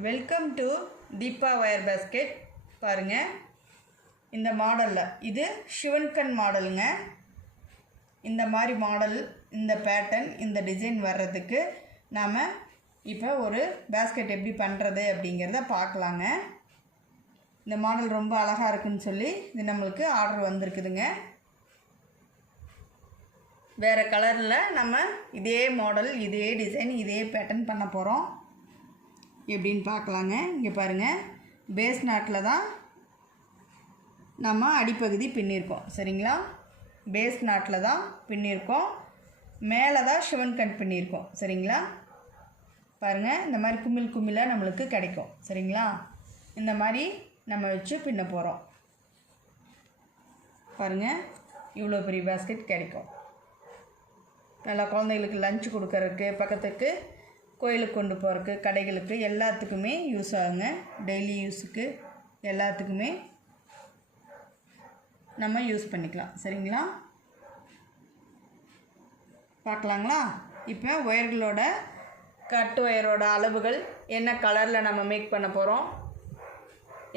Welcome to Deepa wire basket. பாருங்கள், இந்த மாடலில் இது சிவன்கண் மாடலுங்க. இந்த மாதிரி மாடல், இந்த பேட்டர்ன், இந்த டிசைன் வர்றதுக்கு நாம் இப்போ ஒரு பேஸ்கெட் எப்படி பண்ணுறது அப்படிங்கிறத பார்க்கலாங்க. இந்த மாடல் ரொம்ப அழகாக இருக்குன்னு சொல்லி இது நம்மளுக்கு ஆர்டர் வந்திருக்குதுங்க. வேறு கலரில் நம்ம இதே மாடல், இதே டிசைன், இதே பேட்டர்ன் பண்ண போகிறோம். எப்படின்னு பார்க்கலாங்க. இங்கே பாருங்கள், பேஸ் நாட்டில் தான் நம்ம அடிப்பகுதி பின்னிருக்கோம். சரிங்களா? பேஸ் நாட்டில் தான் பின்னிருக்கோம், மேலே தான் சிவன்கண் பின்னிருக்கோம். சரிங்களா? பாருங்கள், இந்த மாதிரி குமிழ் குமிழாக நம்மளுக்கு கிடைக்கும். சரிங்களா? இந்த மாதிரி நம்ம வச்சு பின்ன போகிறோம். பாருங்கள், இவ்வளோ பெரிய பேஸ்கெட் கிடைக்கும். நல்லா குழந்தைகளுக்கு லஞ்சு கொடுக்கறதுக்கு, பக்கத்துக்கு கோயிலுக்கு கொண்டு போகிறதுக்கு, கடைகளுக்கு எல்லாத்துக்குமே யூஸ் ஆகுங்க. டெய்லி யூஸுக்கு எல்லாத்துக்குமே நம்ம யூஸ் பண்ணிக்கலாம். சரிங்களா? பார்க்கலாங்களா? இப்போ ஒயர்களோட, கட் ஒயரோட அளவுகள், என்ன கலரில் நம்ம மேக் பண்ண போகிறோம்,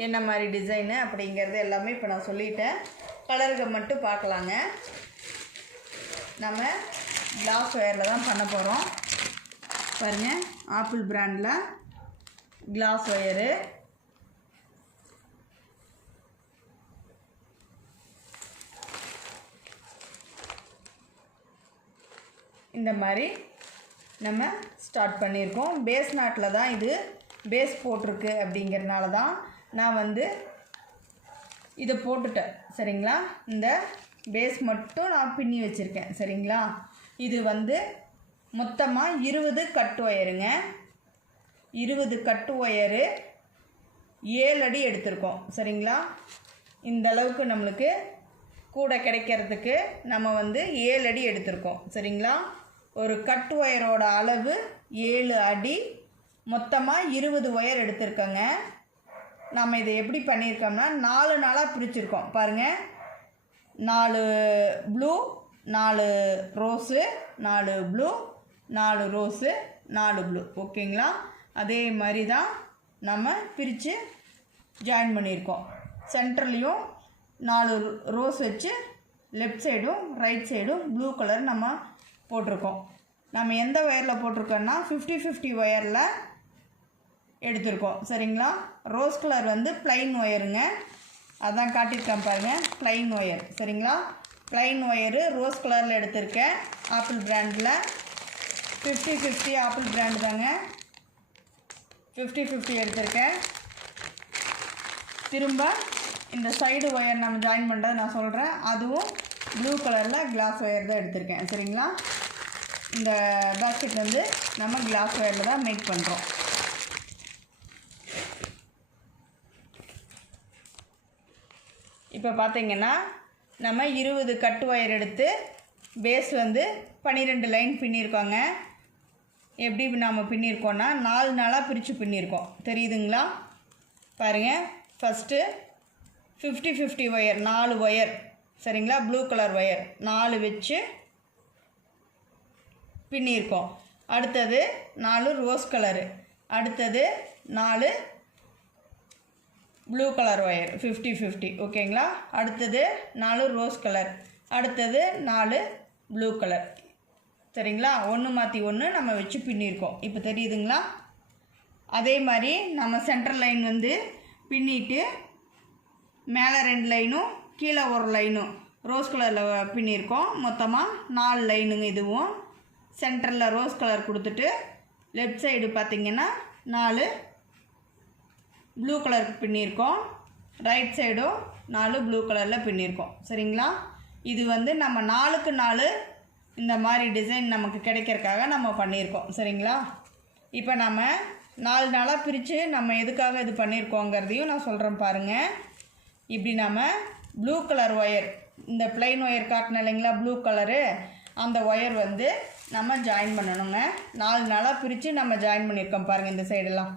என்ன மாதிரி டிசைனு அப்படிங்கிறது எல்லாமே இப்போ நான் சொல்லிட்டேன். கலர்கள் மட்டும் பார்க்கலாங்க. நம்ம கிளாஸ் ஒயரில் தான் பண்ண போகிறோம். பாருங்கள், ஆப்பிள் பிராண்டில் கிளாஸ் ஒயரு. இந்த மாதிரி நம்ம ஸ்டார்ட் பண்ணியிருக்கோம். பேஸ் நாட்டில் தான் இது பேஸ் போட்டிருக்கு. அப்படிங்கிறதுனால தான் நான் இதை போட்டுட்டேன். சரிங்களா? இந்த பேஸ் மட்டும் நான் பின்னி வச்சுருக்கேன். சரிங்களா? இது மொத்தமாக 20 கட் ஒயருங்க. 20 கட் ஒயரு 7 அடி எடுத்திருக்கோம். சரிங்களா? இந்த அளவுக்கு நம்மளுக்கு கூட கிடைக்கிறதுக்கு நம்ம 7 அடி எடுத்திருக்கோம். சரிங்களா? ஒரு கட் ஒயரோட அளவு 7 அடி, மொத்தமாக 20 ஒயர் எடுத்திருக்கோங்க. நம்ம இதை எப்படி பண்ணியிருக்கோம்னா 4 நாளாக பிரிச்சுருக்கோம். பாருங்கள், 4 blue, 4 rose, 4 blue, 4 rose, 4 blue. ஓகேங்களா? அதே மாதிரி தான் நம்ம பிரித்து ஜாயின் பண்ணியிருக்கோம். சென்டர்லேயும் 4 ரோஸ் வச்சு லெஃப்ட் சைடும் ரைட் சைடும் ப்ளூ கலர் நம்ம போட்டிருக்கோம். நம்ம எந்த ஒயரில் போட்டிருக்கோன்னா 50-50 ஒயரில் எடுத்திருக்கோம். சரிங்களா? ரோஸ் கலர் ப்ளைன் ஒயருங்க. அதான் காட்டியிருக்கேன் பாருங்கள், ப்ளைன் ஒயர். சரிங்களா? ப்ளைன் ஒயரு ரோஸ் கலரில் எடுத்திருக்கேன். ஆப்பிள் பிராண்டில் 50-50 ஆப்பிள் பிராண்டு தாங்க. 50-50 எடுத்திருக்கேன். திரும்ப இந்த சைடு ஒயர் நம்ம ஜாயின் பண்ணுறது நான் சொல்கிறேன். அதுவும் ப்ளூ கலரில் கிளாஸ் ஒயர் தான் எடுத்திருக்கேன். சரிங்களா? இந்த பேஸ்கெட் நம்ம கிளாஸ் ஒயரில் தான் மேக் பண்ணுறோம். இப்போ பார்த்தீங்கன்னா நம்ம 20 கட் ஒயர் எடுத்து பேஸ் 12 லைன் பின்னியிருக்கோங்க. எப்படி நாம் பின்னியிருக்கோன்னா 4 நாளாக பிரித்து பின்னியிருக்கோம். தெரியுதுங்களா? பாருங்கள், ஃபஸ்ட்டு 50-50 ஒயர் 4 ஒயர். சரிங்களா? ப்ளூ கலர் ஒயர் 4 வச்சு பின்னியிருக்கோம். அடுத்தது 4 ரோஸ் கலரு, அடுத்தது 4 ப்ளூ கலர் ஒயர் 50-50. ஓகேங்களா? அடுத்தது 4 ரோஸ் கலர், அடுத்தது 4 ப்ளூ கலர். சரிங்களா? ஒன்று மாற்றி ஒன்று நம்ம வச்சு பின்னியிருக்கோம். இப்போ தெரியுதுங்களா? அதே மாதிரி நம்ம சென்டர் லைன் பின்னிட்டு மேலே 2 லைனும் கீழே ஒரு லைனும் ரோஸ் கலரில் பின்னியிருக்கோம். மொத்தமாக 4 லைனுங்க. இதுவும் சென்டரில் ரோஸ் கலர் கொடுத்துட்டு லெஃப்ட் சைடு பார்த்திங்கன்னா 4 ப்ளூ கலர் பின்னியிருக்கோம். ரைட் சைடும் 4 ப்ளூ கலரில் பின்னியிருக்கோம். சரிங்களா? இது நம்ம 4க்கு 4 இந்த மாதிரி டிசைன் நமக்கு கிடைக்கிறதுக்காக நம்ம பண்ணியிருக்கோம். சரிங்களா? இப்போ நம்ம 4 நாளாக பிரித்து நம்ம எதுக்காக இது பண்ணியிருக்கோங்கிறதையும் நான் சொல்கிறேன் பாருங்கள். இப்படி நம்ம ப்ளூ கலர் ஒயர், இந்த ப்ளைன் ஒயர் காட்டின இல்லைங்களா, ப்ளூ கலரு, அந்த ஒயர் நம்ம ஜாயின் பண்ணணுங்க. 4 நாளாக பிரித்து நம்ம ஜாயின் பண்ணியிருக்கோம். பாருங்கள், இந்த சைடெல்லாம்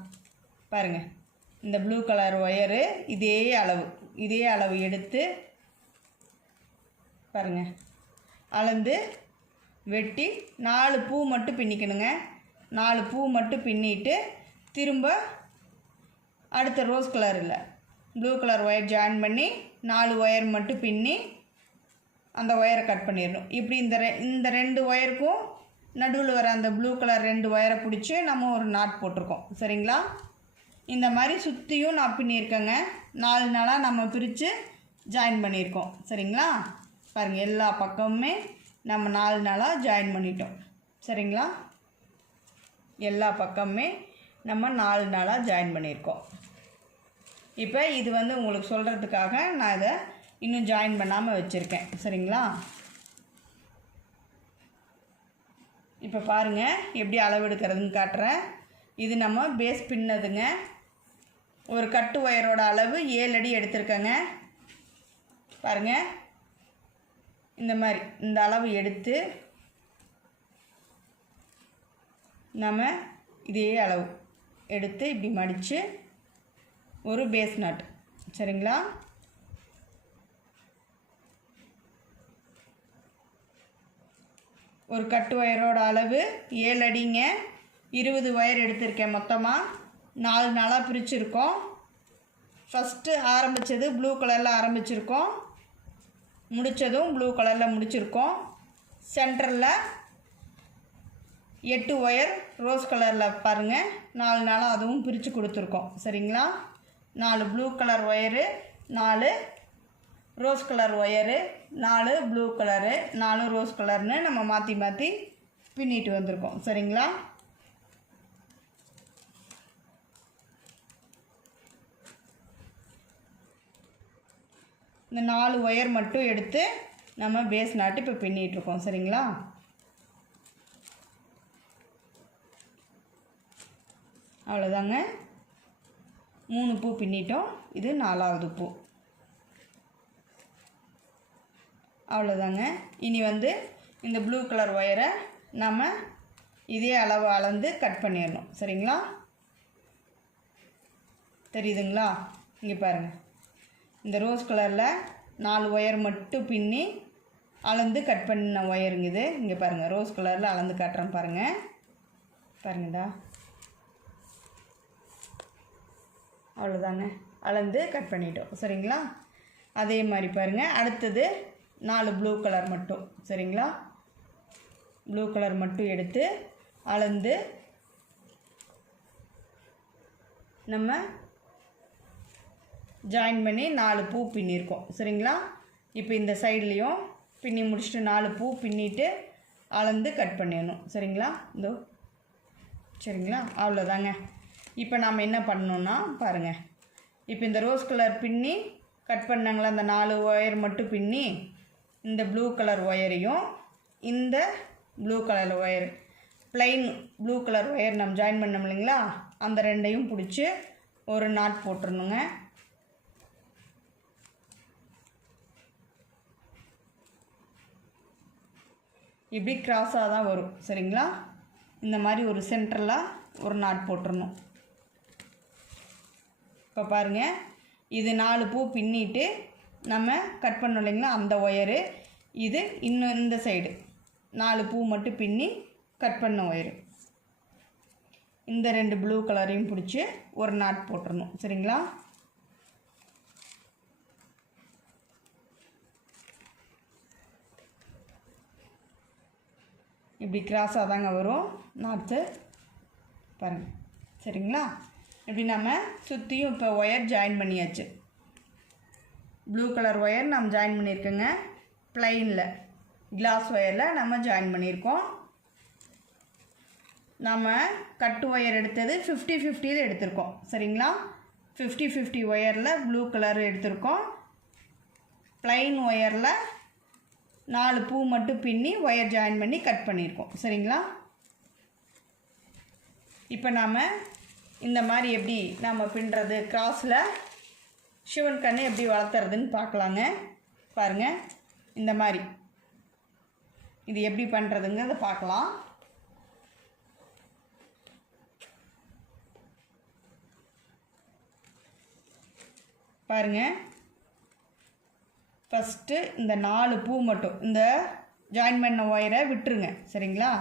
பாருங்கள். இந்த ப்ளூ கலர் ஒயரு இதே அளவு எடுத்து பாருங்கள், அளந்து வெட்டி 4 பூ மட்டும் பின்னிக்கணுங்க. 4 பூ மட்டும் பின்னிட்டு திரும்ப அடுத்த ரோஸ் கலர் இல்லை ப்ளூ கலர் ஒயர் ஜாயின் பண்ணி 4 ஒயர் மட்டும் பின்னி அந்த ஒயரை கட் பண்ணிடணும். இப்படி இந்த 2 ஒயருக்கும் நடுவில் வர அந்த ப்ளூ கலர் 2 ஒயரை பிடிச்சி நம்ம ஒரு நாட் போட்டிருக்கோம். சரிங்களா? இந்த மாதிரி சுற்றியும் நான் பின்னியிருக்கேங்க. 4 நாளாக நம்ம பிரித்து ஜாயின் பண்ணியிருக்கோம். சரிங்களா? பாருங்கள், எல்லா பக்கமுமே நம்ம 4 நாளாக ஜாயின் பண்ணிட்டோம். சரிங்களா? எல்லா பக்கமுமே நம்ம 4 நாளாக ஜாயின் பண்ணியிருக்கோம். இப்போ இது உங்களுக்கு சொல்கிறதுக்காக நான் இதை இன்னும் ஜாயின் பண்ணாமல் வச்சுருக்கேன். சரிங்களா? இப்போ பாருங்கள் எப்படி அளவு எடுக்கிறதுன்னு காட்டுறேன். இது நம்ம பேஸ் பின்னதுங்க. ஒரு கட்டு ஒயரோட அளவு 7 அடி எடுத்திருக்கேங்க. பாருங்கள், இந்த மாதிரி இந்த அளவு எடுத்து நம்ம இதே அளவு எடுத்து இப்படி மடித்து ஒரு பேஸ் நாட். சரிங்களா? ஒரு கட்டு ஒயரோட அளவு 7 அடிங்க. 20 ஒயர் எடுத்திருக்கேன். மொத்தமாக 4 நாளாக பிரிச்சுருக்கோம். ஃபஸ்ட்டு ஆரம்பித்தது ப்ளூ கலரில் ஆரம்பிச்சிருக்கோம், முடித்ததும் ப்ளூ கலரில் முடிச்சிருக்கோம். சென்டரில் 8 ஒயர் ரோஸ் கலரில் பாருங்கள் 4 நாளாக அதுவும் பிரித்து கொடுத்துருக்கோம். சரிங்களா? 4 blue colour wire, 4 rose colour wire, 4 blue colour, 4 rose கலர்னு நம்ம மாற்றி மாற்றி பின்னிட்டு வந்திருக்கோம். சரிங்களா? இந்த 4 ஒயர் மட்டும் எடுத்து நம்ம பேஸ் நாட்டு இப்போ பின்னிகிட்ருக்கோம். சரிங்களா? அவ்வளோதாங்க. 3 பூ பின்னிட்டோம். இது 4வது பூ. அவ்வளோதாங்க. இனி இந்த ப்ளூ கலர் ஒயரை நம்ம இதே அளவு அளந்து கட் பண்ணிடணும். சரிங்களா? தெரியுதுங்களா? இங்கே பாருங்கள், இந்த ரோஸ் கலரில் 4 ஒயர் மட்டும் பின்னி அளந்து கட் பண்ண ஒயருங்க இது. இங்கே பாருங்கள், ரோஸ் கலரில் அளந்து காட்டுறேன் பாருங்கள். பாருங்கடா, அவ்வளோதாங்க, அளந்து கட் பண்ணிட்டோம். சரிங்களா? அதே மாதிரி பாருங்கள், அடுத்தது 4 ப்ளூ கலர் மட்டும். சரிங்களா? ப்ளூ கலர் மட்டும் எடுத்து அளந்து நம்ம ஜாயின் பண்ணி 4 பூ பின்னியிருக்கோம். சரிங்களா? இப்போ இந்த சைட்லேயும் பின்னி முடிச்சுட்டு 4 பூ பின்னிட்டு அளந்து கட் பண்ணிடணும். சரிங்களா? இதோ. சரிங்களா? அவ்வளோதாங்க. இப்போ நாம் என்ன பண்ணணுன்னா பாருங்கள், இப்போ இந்த ரோஸ் கலர் பின்னி கட் பண்ணாங்களா, அந்த 4 ஒயர் மட்டும் பின்னி இந்த ப்ளூ கலர் ஒயரையும் இந்த blue colour wire plain blue colour wire நம்ம ஜாயின் பண்ணோம் இல்லைங்களா, அந்த 2ஐயும் பிடிச்சி ஒரு நாட் போட்டுருணுங்க. இப்படி கிராஸாக தான் வரும். சரிங்களா? இந்த மாதிரி ஒரு சென்டரில் ஒரு நாட் போட்டுடணும். இப்போ பாருங்கள், இது 4 பூ பின்னிட்டு நம்ம கட் பண்ணோம் இல்லைங்களா, அந்த ஒயரு இது. இன்னும் இந்த சைடு 4 பூ மட்டும் பின்னி கட் பண்ண ஒயரு. இந்த 2 ப்ளூ கலரையும் பிடிச்சி ஒரு நாட் போட்டுடணும். சரிங்களா? இப்படி கிராஸாக தாங்க வரும் நாட்டு. பாருங்கள். சரிங்களா? இப்படி நம்ம சுற்றியும் இப்போ ஒயர் ஜாயின் பண்ணியாச்சு. ப்ளூ கலர் ஒயர் நம்ம ஜாயின் பண்ணியிருக்கோங்க. ப்ளைனில் கிளாஸ் ஒயரில் நம்ம ஜாயின் பண்ணியிருக்கோம். நம்ம கட்டு ஒயர் எடுத்தது 50-50 எடுத்திருக்கோம். சரிங்களா? 50-50 ஒயரில் ப்ளூ கலர் எடுத்திருக்கோம். ப்ளைன் ஒயரில் 4 பூ மட்டும் பின்னி ஒயர் ஜாயின் பண்ணி கட் பண்ணியிருக்கோம். சரிங்களா? இப்போ நாம் இந்த மாதிரி எப்படி நம்ம பின்னுறது, கிராஸில் சிவன் கண்ணு எப்படி வளர்த்துறதுன்னு பார்க்கலாங்க. பாருங்கள், இந்த மாதிரி இது எப்படி பண்ணுறதுங்கிறத பார்க்கலாம். பாருங்கள், ஃபஸ்ட்டு இந்த 4 பூ மட்டும் இந்த ஜாயின் பண்ண ஒயரை விட்டுருங்க. சரிங்களா?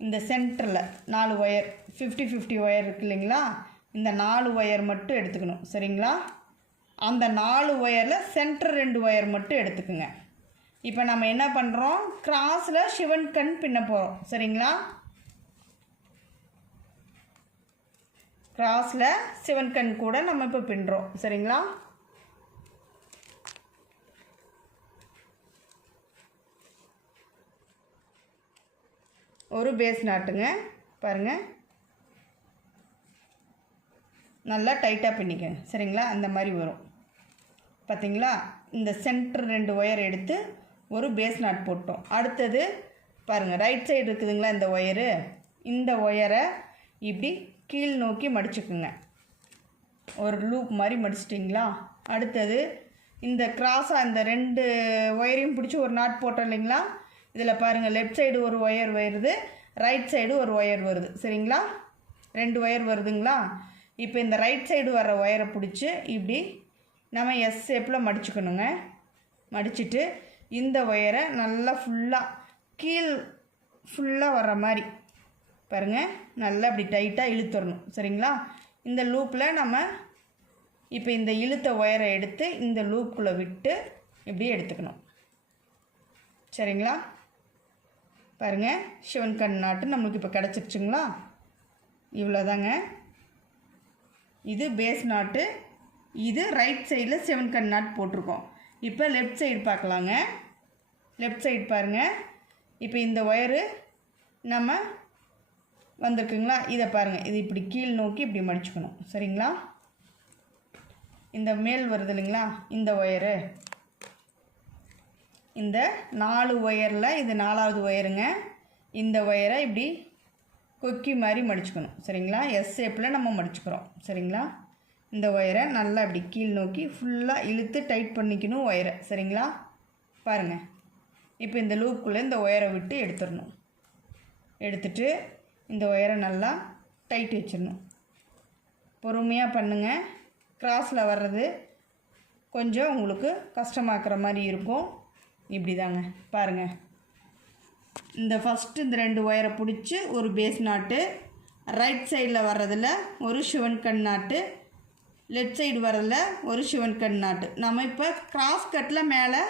இந்த சென்டரில் 4 ஒயர் 50-50 ஒயர் இருக்குது இல்லைங்களா, இந்த 4 ஒயர் மட்டும் எடுத்துக்கணும். சரிங்களா? அந்த 4 ஒயரில் சென்டர் 2 ஒயர் மட்டும் எடுத்துக்குங்க. இப்போ நம்ம என்ன பண்ணுறோம், கிராஸில் சிவன் கண் பின்ன போகிறோம். சரிங்களா? கிராஸில் சிவன் கண் கூட நம்ம இப்போ பின்னுறோம். சரிங்களா? ஒரு பேஸ் நாட்டுங்க. பாருங்கள், நல்லா டைட்டாக பின்னிக்கங்க. சரிங்களா? அந்த மாதிரி வரும். பார்த்திங்களா? இந்த சென்டர் 2 ஒயர் எடுத்து ஒரு பேஸ் நாட் போட்டோம். அடுத்தது பாருங்கள், ரைட் சைடு இருக்குதுங்களா இந்த ஒயரு, இந்த ஒயரை இப்படி கீழ் நோக்கி மடிச்சுக்குங்க. ஒரு லூப் மாதிரி மடிச்சிட்டிங்களா? அடுத்தது இந்த கிராஸாக இந்த 2 ஒயரையும் பிடிச்சி ஒரு நாட் போட்டோம் இல்லைங்களா? இதில் பாருங்கள், லெஃப்ட் சைடு ஒரு ஒயர் வருது, ரைட் சைடு ஒரு ஒயர் வருது. சரிங்களா? 2 ஒயர் வருதுங்களா? இப்போ இந்த ரைட் சைடு வர ஒயரை பிடிச்சி இப்படி நம்ம எஸ் ஷேப்பில் மடிச்சுக்கணுங்க. மடிச்சுட்டு இந்த ஒயரை நல்லா ஃபுல்லாக ஃபுல்லாக வர்ற மாதிரி பாருங்கள், நல்லா இப்படி டைட்டாக இழுத்துடணும். சரிங்களா? இந்த லூப்பில் நம்ம இப்போ இந்த இழுத்த ஒயரை எடுத்து இந்த லூப்புக்குள்ளே விட்டு இப்படி எடுத்துக்கணும். சரிங்களா? பாருங்கள், சிவன் கண் நாட்டு நம்மளுக்கு இப்போ கிடச்சிருச்சுங்களா? இவ்வளோதாங்க. இது பேஸ் நாட்டு, இது ரைட் சைடில் சிவன் கண் நாட் போட்டிருக்கோம். இப்போ லெஃப்ட் சைடு பார்க்கலாங்க. லெஃப்ட் சைடு பாருங்கள், இப்போ இந்த ஒயரு நம்ம வந்திருக்குங்களா? இதை பாருங்கள், இது இப்படி கீழ் நோக்கி இப்படி மடிச்சுக்கணும். சரிங்களா? இந்த மேல் வருது இல்லைங்களா இந்த ஒயரு, இந்த 4 ஒயரில் இது 4வது ஒயருங்க. இந்த ஒயரை இப்படி கொக்கி மாதிரி மடிச்சுக்கணும். சரிங்களா? எஸ் ஷேப்பில் நம்ம மடிச்சுக்கிறோம். சரிங்களா? இந்த ஒயரை நல்லா இப்படி கீழ் நோக்கி ஃபுல்லாக இழுத்து டைட் பண்ணிக்கணும் ஒயரை. சரிங்களா? பாருங்கள், இப்போ இந்த லூப்புக்குள்ளே இந்த ஒயரை விட்டு எடுத்துடணும். எடுத்துட்டு இந்த ஒயரை நல்லா டைட் வச்சிடணும். பொறுமையாக பண்ணுங்கள். கிராஸில் வர்றது கொஞ்சம் உங்களுக்கு கஷ்டமாக்குற மாதிரி இருக்கும். இப்படி தாங்க பாருங்கள். இந்த ஃபஸ்ட்டு இந்த 2 ஒயரை பிடிச்சி ஒரு பேஸ் நாட்டு, ரைட் சைடில் வர்றதில் ஒரு சிவன் கண் நாட்டு, லெஃப்ட் சைடு வர்றதில் ஒரு சிவன் கண் நாட்டு. நம்ம இப்போ கிராஸ் கட்டில் மேலே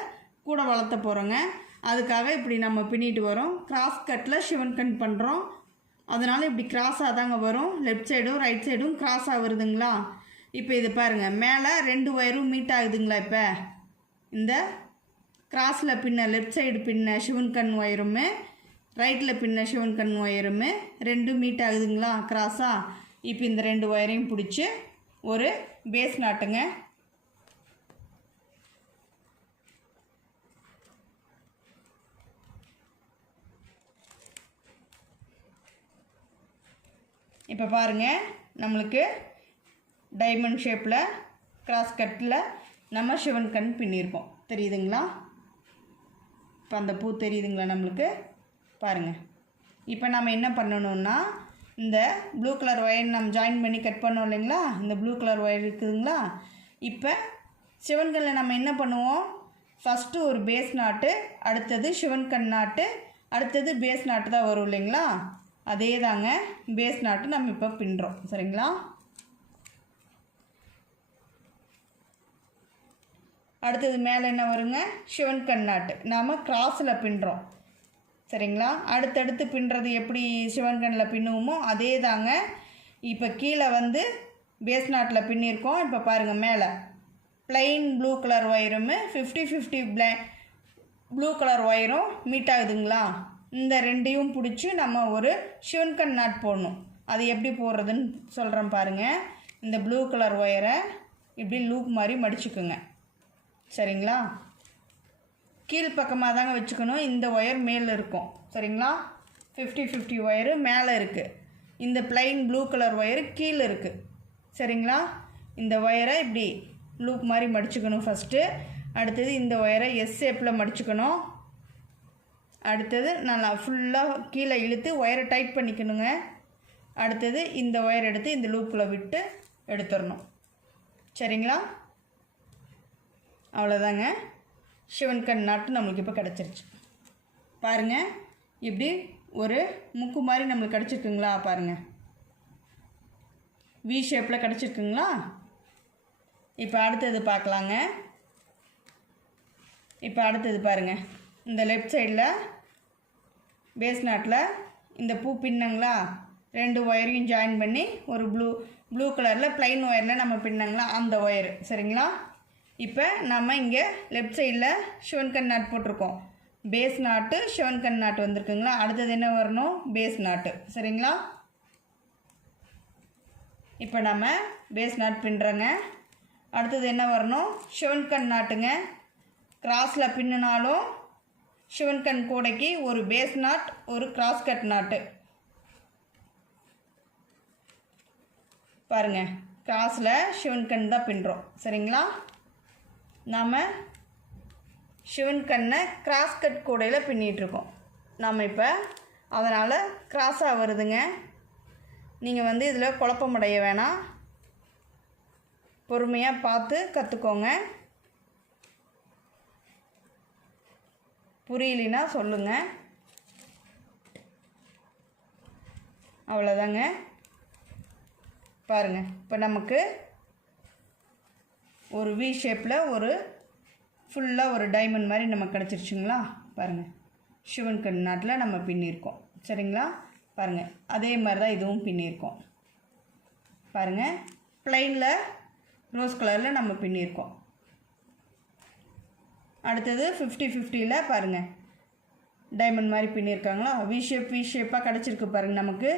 கூட வளர்த்த போகிறோங்க. அதுக்காக இப்படி நம்ம பின்னிட்டு வரோம். கிராஸ் கட்டில் சிவன் கண் பண்ணுறோம், அதனால் இப்படி கிராஸாக தாங்க வரும். லெஃப்ட் சைடும் ரைட் சைடும் கிராஸாக வருதுங்களா? இப்போ இது பாருங்கள், மேலே 2 ஒயரும் மீட் ஆகுதுங்களா? இப்போ இந்த கிராஸில் பின்ன லெஃப்ட் சைடு பின்ன சிவன் கண் ஒயருமே ரைட்டில் பின்ன சிவன் கண் ஒயருமே 2 மீட் ஆகுதுங்களா கிராஸாக? இப்போ இந்த 2 ஒயரையும் பிடிச்சி ஒரு பேஸ் நாட்டுங்க. இப்போ பாருங்கள், நம்மளுக்கு டைமண்ட் ஷேப்பில் கிராஸ் கட்டில் நம்ம சிவன் கண் பின்னியிருக்கோம். தெரியுதுங்களா? இப்போ அந்த பூ தெரியுதுங்களா நம்மளுக்கு? பாருங்கள். இப்போ நம்ம என்ன பண்ணணுன்னா, இந்த ப்ளூ கலர் ஒயர் நம்ம ஜாயின் பண்ணி கட் பண்ணோம் இல்லைங்களா? இந்த ப்ளூ கலர் ஒயர் இருக்குதுங்களா? இப்போ சிவன் கண்ணில் நம்ம என்ன பண்ணுவோம், ஃபஸ்ட்டு ஒரு பேஸ் நாட்டு, அடுத்தது சிவன் கண் நாட்டு, அடுத்தது பேஸ் நாட்டு தான் வரும் இல்லைங்களா? அதே தாங்க பேஸ் நாட்டு நம்ம இப்போ பின்னுறோம். சரிங்களா? அடுத்தது மேலே என்ன வருங்க, சிவன் கண் நாட்டு நாம் கிராஸில் பின்னுறோம். சரிங்களா? அடுத்தடுத்து பின்னுறது எப்படி சிவன் கண்ணில் பின்னுவோமோ அதே தாங்க. இப்போ கீழே வந்து பேஸ் நாட்டில் பின்னிருக்கோம். இப்போ பாருங்கள், மேலே ப்ளைன் ப்ளூ கலர் ஒயரும் 50-50 ப்ளூ கலர் ஒயரும் மீட் ஆகுதுங்களா? இந்த 2ஐயும் பிடிச்சி நம்ம ஒரு சிவன் கண் நாட் போடணும். அது எப்படி போடுறதுன்னு சொல்கிறேன் பாருங்கள். இந்த ப்ளூ கலர் ஒயரை இப்படி லூப் மாதிரி மடிச்சுக்குங்க. சரிங்களா? கீழ்ப்பக்கமாக தாங்க வச்சுக்கணும். இந்த ஒயர் மேலே இருக்கும். சரிங்களா? 50-50 ஒயரு மேலே இருக்குது, இந்த ப்ளைன் ப்ளூ கலர் ஒயரு கீழே இருக்குது. சரிங்களா? இந்த ஒயரை இப்படி லூப் மாதிரி மடிச்சுக்கணும் ஃபஸ்ட்டு. அடுத்தது இந்த ஒயரை எஸ் ஷேப்பில் மடிச்சுக்கணும். அடுத்தது நல்லா ஃபுல்லாக கீழே இழுத்து ஒயரை டைட் பண்ணிக்கணுங்க. அடுத்தது இந்த ஒயர் எடுத்து இந்த லூப்பில் விட்டு எடுத்துடணும். சரிங்களா? அவ்வளோதாங்க, சிவன் கண் நாட்டு நம்மளுக்கு இப்போ கிடச்சிருச்சு. பாருங்கள், இப்படி ஒரு முக்கு மாதிரி நம்மளுக்கு கிடச்சிருக்குங்களா? பாருங்கள், வி ஷேப்பில் கிடச்சிருக்குங்களா? இப்போ அடுத்தது பார்க்கலாங்க. இப்போ அடுத்தது பாருங்கள், இந்த லெஃப்ட் சைடில் பேஸ் நாட்டில் இந்த பூ பின்னங்களா, 2 ஒயரையும் ஜாயின் பண்ணி ஒரு ப்ளூ கலரில் ப்ளைன் ஒயரில் நம்ம பின்னங்களா, அந்த ஒயரு சரிங்களா. இப்போ நம்ம இங்கே லெஃப்ட் சைடில் ஷிவன் கன் நாட் போட்டிருக்கோம். பேஸ் நாட்டு ஷிவன் கன் நாட்டு வந்திருக்குங்களா. அடுத்தது என்ன வரணும்? பேஸ் நாட்டு சரிங்களா. இப்போ நம்ம பேஸ் நாட் பின்னுறோங்க. அடுத்தது என்ன வரணும்? ஷிவன் கன் நாட்டுங்க. கிராஸில் பின்னினாலும் ஷிவன் கன் கூடைக்கு ஒரு பேஸ் நாட், ஒரு கிராஸ் கட் நாட்டு. பாருங்கள், கிராஸில் ஷிவன் கன் தான் பின்னுறோம் சரிங்களா. நாம் ஷிவன் கண்ணை கிராஸ் கட் கூடையில் பின்னிகிட்ருக்கோம் நாம் இப்போ. அதனால் கிராஸாக வருதுங்க. நீங்கள் வந்து இதில் குழப்பமடைய வேணாம், பொறுமையாக பார்த்து கற்றுக்கோங்க. புரியலைன்னா சொல்லுங்கள். அவ்வளோதாங்க. பாருங்கள், இப்போ நமக்கு ஒரு வி ஷேப்பில் ஒரு ஃபுல்லாக ஒரு டைமண்ட் மாதிரி நமக்கு கிடச்சிருச்சுங்களா. பாருங்கள், ஷிவன் கன் நாட்டில் நம்ம பின்னியிருக்கோம் சரிங்களா. பாருங்கள், அதே மாதிரி தான் இதுவும் பின்னியிருக்கோம். பாருங்கள், ப்ளைனில் ரோஸ் கலரில் நம்ம பின்னியிருக்கோம். அடுத்தது 50-50ல் பாருங்கள் டைமண்ட் மாதிரி பின்னியிருக்காங்களா. வி ஷேப்பாக கிடச்சிருக்கு பாருங்கள் நமக்கு.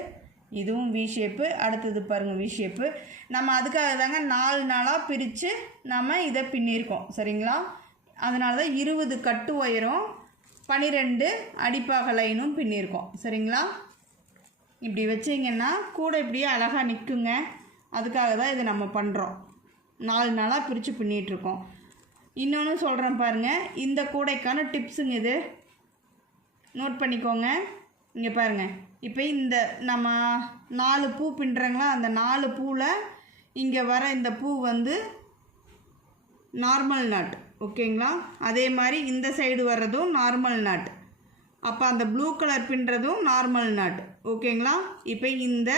இதுவும் வி ஷேப்பு. அடுத்தது பாருங்கள் வி ஷேப்பு. நம்ம அதுக்காக தாங்க 4 நாளாக பிரித்து நம்ம இதை பின்னியிருக்கோம் சரிங்களா. அதனால தான் 20 கட்டு ஒயரும் 12 அடிப்பாக லைனும் பின்னியிருக்கோம் சரிங்களா. இப்படி வச்சிங்கன்னா கூட இப்படியே அழகாக நிற்குங்க. அதுக்காக தான் இதை நம்ம பண்ணுறோம். 4 நாளாக பிரித்து பின்னிகிட்ருக்கோம். இன்னொன்று சொல்கிறேன் பாருங்கள், இந்த கூடைக்கான டிப்ஸுங்க இது, நோட் பண்ணிக்கோங்க. இங்கே பாருங்கள், இப்போ இந்த நம்ம 4 பூ பின்னுறங்களா, அந்த 4 பூவில் இங்கே வர இந்த பூ வந்து நார்மல் நாட் ஓகேங்களா. அதே மாதிரி இந்த சைடு வர்றதும் நார்மல் நாட். அப்போ அந்த ப்ளூ கலர் பின்னுறதும் நார்மல் நாட் ஓகேங்களா. இப்போ இந்த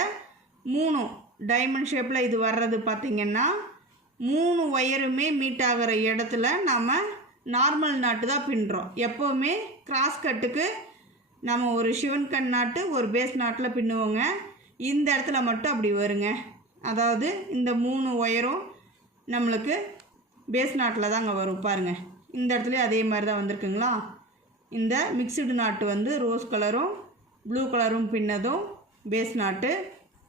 3 டைமண்ட் ஷேப்பில் இது வர்றது பார்த்திங்கன்னா 3 ஒயருமே மீட் ஆகிற இடத்துல நம்ம நார்மல் நாட்டு தான் பின்னுறோம். எப்போவுமே கிராஸ் கட்டுக்கு நம்ம ஒரு ஷிவன் கன் நாட்டு ஒரு பேஸ் நாட்டில் பின்னுவோங்க. இந்த இடத்துல மட்டும் அப்படி வருங்க. அதாவது இந்த 3 ஒயரும் நம்மளுக்கு பேஸ் நாட்டில் தாங்க வரும். பாருங்கள், இந்த இடத்துலையும் அதே மாதிரி தான் வந்திருக்குங்களா. இந்த மிக்சடு நாட்டு வந்து ரோஸ் கலரும் ப்ளூ கலரும் பின்னதும் பேஸ் நாட்டு,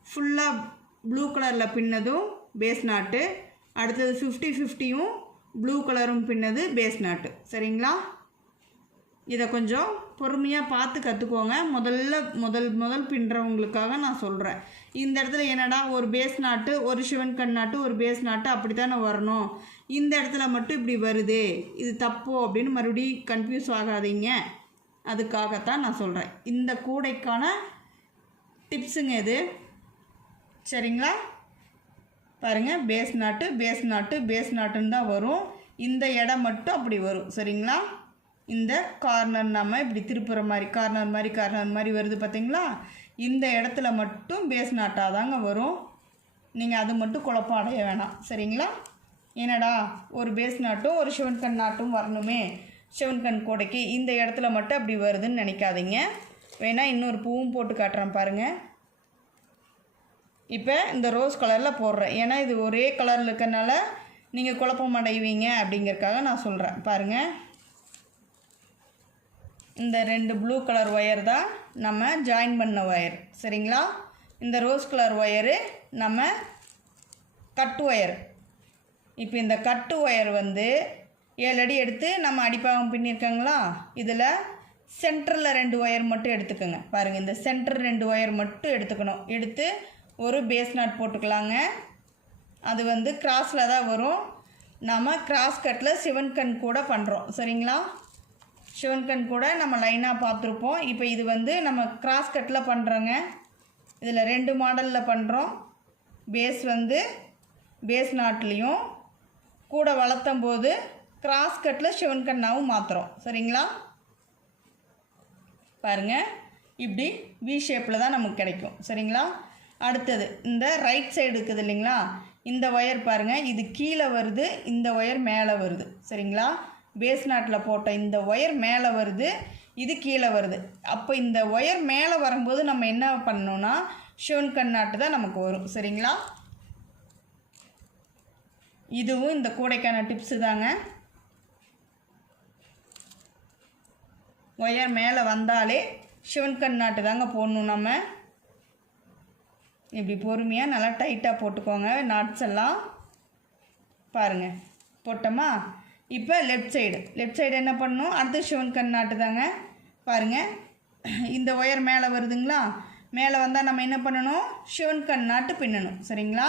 ஃபுல்லாக ப்ளூ கலரில் பின்னதும் பேஸ் நாட்டு. அடுத்தது 50-50யும் ப்ளூ கலரும் பின்னது பேஸ் நாட்டு சரிங்களா. இதை கொஞ்சம் பொறுமையாக பார்த்து கற்றுக்கோங்க. முதல் பின்னுறவங்களுக்காக நான் சொல்கிறேன். இந்த இடத்துல என்னடா ஒரு பேஸ் நாட்டு, ஒரு ஷிவன் கன் நாட்டு, ஒரு பேஸ் நாட்டு அப்படி தானே வரணும், இந்த இடத்துல மட்டும் இப்படி வருது, இது தப்போ அப்படின்னு மறுபடியும் கன்ஃபியூஸ் ஆகாதீங்க. அதுக்காகத்தான் நான் சொல்கிறேன். இந்த கூடைக்கான டிப்ஸுங்க இது சரிங்களா. பாருங்கள், பேஸ் நாட்டு பேஸ் நாட்டு பேஸ் நாட்டுன்னு தான் வரும். இந்த இடம் மட்டும் அப்படி வரும் சரிங்களா. இந்த கார்னர் நம்ம இப்படி திருப்புற மாதிரி கார்னர் மாதிரி வருது பார்த்தீங்களா. இந்த இடத்துல மட்டும் பேஸ் நாட்டாக தாங்க வரும். நீங்கள் அது மட்டும் குழப்பம் அடைய வேணாம் சரிங்களா. என்னடா ஒரு பேஸ் நாட்டும் ஒரு ஷிவன் கன் நாட்டும் வரணுமே ஷிவன் கன் கூடைக்கு, இந்த இடத்துல மட்டும் அப்படி வருதுன்னு நினைக்காதீங்க. வேணால் இன்னொரு பூவும் போட்டு காட்டுறேன் பாருங்கள். இப்போ இந்த ரோஸ் கலரில் போடுறேன், ஏன்னா இது ஒரே கலரில் இருக்கிறனால நீங்கள் குழப்பம் அடைவீங்க அப்படிங்கிறதுக்காக நான் சொல்கிறேன். பாருங்கள், இந்த 2 ப்ளூ கலர் ஒயர் தான் நம்ம ஜாயின் பண்ண ஒயர் சரிங்களா. இந்த ரோஸ் கலர் ஒயரு நம்ம கட்டு ஒயர். இப்போ இந்த கட்டு ஒயர் வந்து 7 அடி எடுத்து நம்ம அடிப்பாகம் பின்னிருக்காங்களா. இதில் சென்டரில் 2 ஒயர் மட்டும் எடுத்துக்கோங்க. பாருங்கள், இந்த சென்டர் 2 ஒயர் மட்டும் எடுத்துக்கணும். எடுத்து ஒரு பேஸ் நாட் போட்டுக்கலாங்க. அது வந்து கிராஸில் தான் வரும். நம்ம கிராஸ் கட்டில் ஷிவன் கன் கூட பண்ணுறோம் சரிங்களா. ஷிவன் கன் கூட நம்ம லைனாக பார்த்துருப்போம். இப்போ இது வந்து நம்ம கிராஸ் கட்டில் பண்ணுறோங்க. இதில் 2 மாடலில் பண்ணுறோம். பேஸ் வந்து பேஸ் நாட்லேயும் கூட வளர்த்தும் போது கிராஸ் கட்டில் ஷிவன் கன்னாவும் மாற்றுறோம் சரிங்களா. பாருங்கள், இப்படி வி ஷேப்பில் தான் நமக்கு கிடைக்கும் சரிங்களா. அடுத்தது இந்த ரைட் சைடு இருக்குது இல்லைங்களா, இந்த ஒயர் பாருங்கள், இது கீழே வருது, இந்த ஒயர் மேலே வருது. சரிங்களா, பேஸ் நாட்டில் போட்ட இந்த ஒயர் மேலே வருது, இது கீழே வருது. அப்போ இந்த ஒயர் மேலே வரும்போது நம்ம என்ன பண்ணணும்னா ஷிவன் கண் நாட்டு தான் நமக்கு வரும். சரிங்களா, இதுவும் இந்த கூடைக்கான டிப்ஸு தாங்க. ஒயர் மேலே வந்தாலே ஷிவன் கண் நாட்டு தாங்க போடணும். நம்ம இப்படி பொறுமையாக நல்லா டைட்டாக போட்டுக்கோங்க நாட்ஸ் எல்லாம். பாருங்கள், போட்டோமா. இப்போ லெஃப்ட் சைடு என்ன பண்ணணும், அடுத்து ஷிவன் கண் நாட்டு தாங்க. பாருங்கள், இந்த ஒயர் மேலே வருதுங்களா, மேலே வந்தால் நம்ம என்ன பண்ணணும், ஷிவன் கண் நாட்டு பின்னணும். சரிங்களா,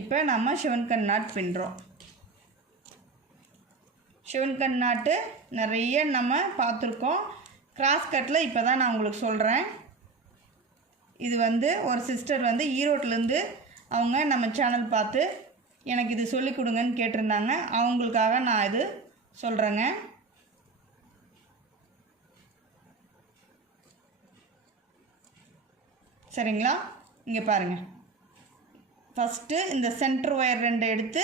இப்போ நம்ம ஷிவன் கண் நாட்டு பின்னுறோம். ஷிவன் கண் நாட்டு நிறைய நம்ம பார்த்துருக்கோம். கிராஸ் கட்டில் இப்போ தான் நான் உங்களுக்கு சொல்கிறேன். இது வந்து ஒரு சிஸ்டர் வந்து ஈரோட்டிலேருந்து அவங்க நம்ம சேனல் பார்த்து எனக்கு இது சொல்லிக் கொடுங்கன்னு கேட்டிருந்தாங்க. அவங்களுக்காக நான் இது சொல்கிறேங்க. சரிங்களா, இங்கே பாருங்கள். ஃபஸ்ட்டு இந்த சென்டர் ஒயர் 2 எடுத்து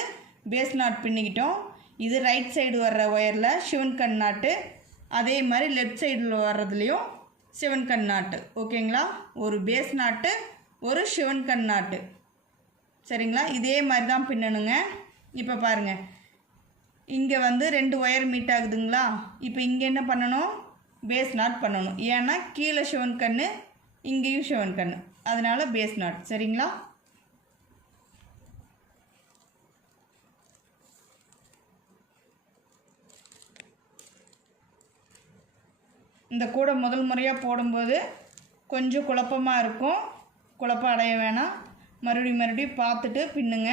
பேஸ் நாட் பின்னிக்கிட்டோம். இது ரைட் சைடு வர்ற ஒயரில் ஷிவன் கண் நாட்டு, அதே மாதிரி லெஃப்ட் சைடில் வர்றதுலேயும் ஷிவன் கண் நாட்டு. ஓகேங்களா, ஒரு பேஸ் நாட்டு, ஒரு ஷிவன் கண் நாட்டு. சரிங்களா, இதே மாதிரி தான் பின்னணுங்க. இப்போ பாருங்கள், இங்கே வந்து 2 ஒயர் மீட் ஆகுதுங்களா. இப்போ இங்கே என்ன பண்ணணும், பேஸ் நாட் பண்ணணும். ஏன்னா கீழே ஷிவன் கண், இங்கேயும் ஷிவன் கண், அதனால் பேஸ் நாட். சரிங்களா, இந்த கூடை முதல் முறையாக போடும்போது கொஞ்சம் குழப்பமாக இருக்கும். குழப்பம் அடைய வேணாம், மறுபடியும் பார்த்துட்டு பின்னுங்க.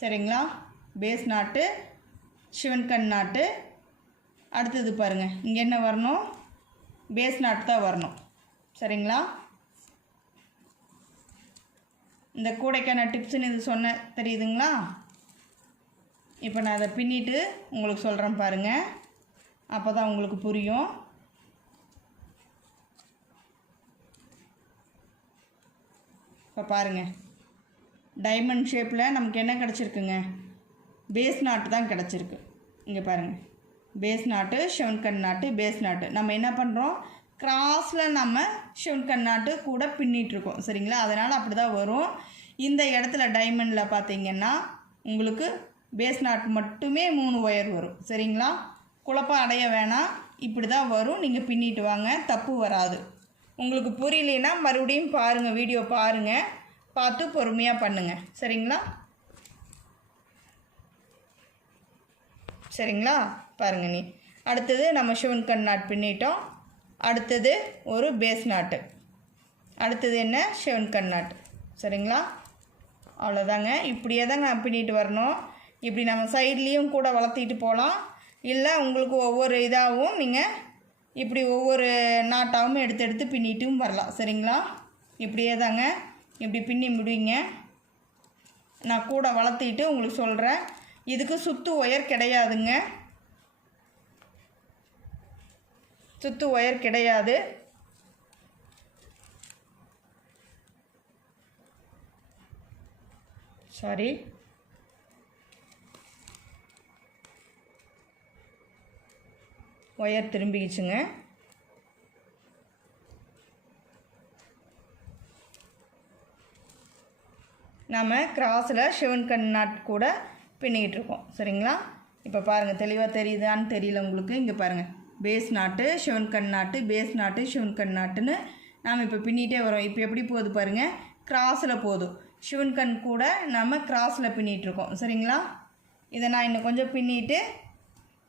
சரிங்களா, பேஸ் நாட்டு, ஷிவன் கண் நாட்டு. அடுத்தது பாருங்கள், இங்கே என்ன வரணும், பேஸ் நாட்டு தான் வரணும். சரிங்களா, இந்த கூடைக்கான டிப்ஸுன்னு இது சொன்ன தெரியுதுங்களா. இப்போ நான் அதை பின்னிட்டு உங்களுக்கு சொல்கிறேன் பாருங்கள், அப்போ தான் உங்களுக்கு புரியும். இப்போ பாருங்கள், டைமண்ட் ஷேப்பில் நமக்கு என்ன கிடச்சிருக்குங்க, பேஸ் நாட்டு தான் கிடச்சிருக்கு. இங்கே பாருங்கள், பேஸ் நாட்டு, ஷிவன் கண் நாட்டு, பேஸ் நாட்டு. நம்ம என்ன பண்ணுறோம், கிராஸில் நம்ம ஷிவன் கண் நாட்டு கூட பின்னிகிட்ருக்கோம். சரிங்களா, அதனால் அப்படி தான் வரும். இந்த இடத்துல டைமண்டில் பார்த்திங்கன்னா உங்களுக்கு பேஸ் நாட்டு மட்டுமே 3 ஒயர் வரும். சரிங்களா, குழப்பம் அடைய வேணாம், இப்படி தான் வரும். நீங்கள் பின்னிட்டு வாங்க, தப்பு வராது. உங்களுக்கு புரியலைன்னா மறுபடியும் பாருங்கள், வீடியோ பாருங்கள், பார்த்து பொறுமையாக பண்ணுங்கள். சரிங்களா, சரிங்களா, பாருங்கள். அடுத்தது நம்ம ஷிவன் கண் நாட் பின்னிட்டோம். அடுத்தது ஒரு பேஸ் நாட்டு, அடுத்தது என்ன, ஷிவன் கண் நாட்டு. சரிங்களா, அவ்வளோதாங்க. இப்படியே தான் நான் பின்னிட்டு வரணும். இப்படி நம்ம சைட்லேயும் கூட வளர்த்திட்டு போகலாம், இல்லை உங்களுக்கு ஒவ்வொரு இதாகவும் நீங்கள் இப்படி ஒவ்வொரு நாட்டாகவும் எடுத்து பின்னிட்டும் வரலாம். சரிங்களா, இப்படியே தாங்க, இப்படி பின்னி முடிங்க. நான் கூட வளர்த்திட்டு உங்களுக்கு சொல்கிறேன். இதுக்கு சுத்து ஒயர் கிடையாதுங்க, சுத்து ஒயர் கிடையாது. சாரி, ஒயர் திரும்பிக்கிச்சுங்க. நம்ம கிராஸில் ஷிவன் கண் நாட் கூட பின்னிக்கிட்டு இருக்கோம். சரிங்களா, இப்போ பாருங்கள், தெளிவாக தெரியுதான்னு தெரியல உங்களுக்கு. இங்கே பாருங்கள், பேஸ் நாட்டு, ஷிவன் கண் நாட்டு, பேஸ் நாட்டு, ஷிவன் கண் நாட்டுன்னு நாம் இப்போ பின்னிகிட்டே வரோம். இப்போ எப்படி போகுது பாருங்கள், கிராஸில் போதும். ஷிவன் கண் கூட நம்ம கிராஸில் பின்னிகிட்ருக்கோம். சரிங்களா, இதை நான் இன்னும் கொஞ்சம் பின்னிட்டு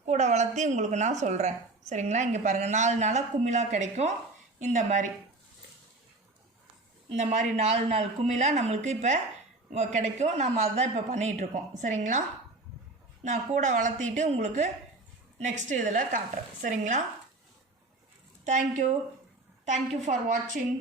கூட வளர்த்தி உங்களுக்கு நான் சொல்கிறேன். சரிங்களா, இங்கே பாருங்கள், 4 நாளாக குமிழாக கிடைக்கும். இந்த மாதிரி 4 குமிழாக நம்மளுக்கு இப்போ கிடைக்கும். நம்ம அதுதான் இப்போ பண்ணிகிட்ருக்கோம். சரிங்களா, நான் கூட வளர்த்திட்டு உங்களுக்கு நெக்ஸ்ட் இதில் காட்டுறேன். சரிங்களா, தேங்க்யூ ஃபார் வாட்சிங்.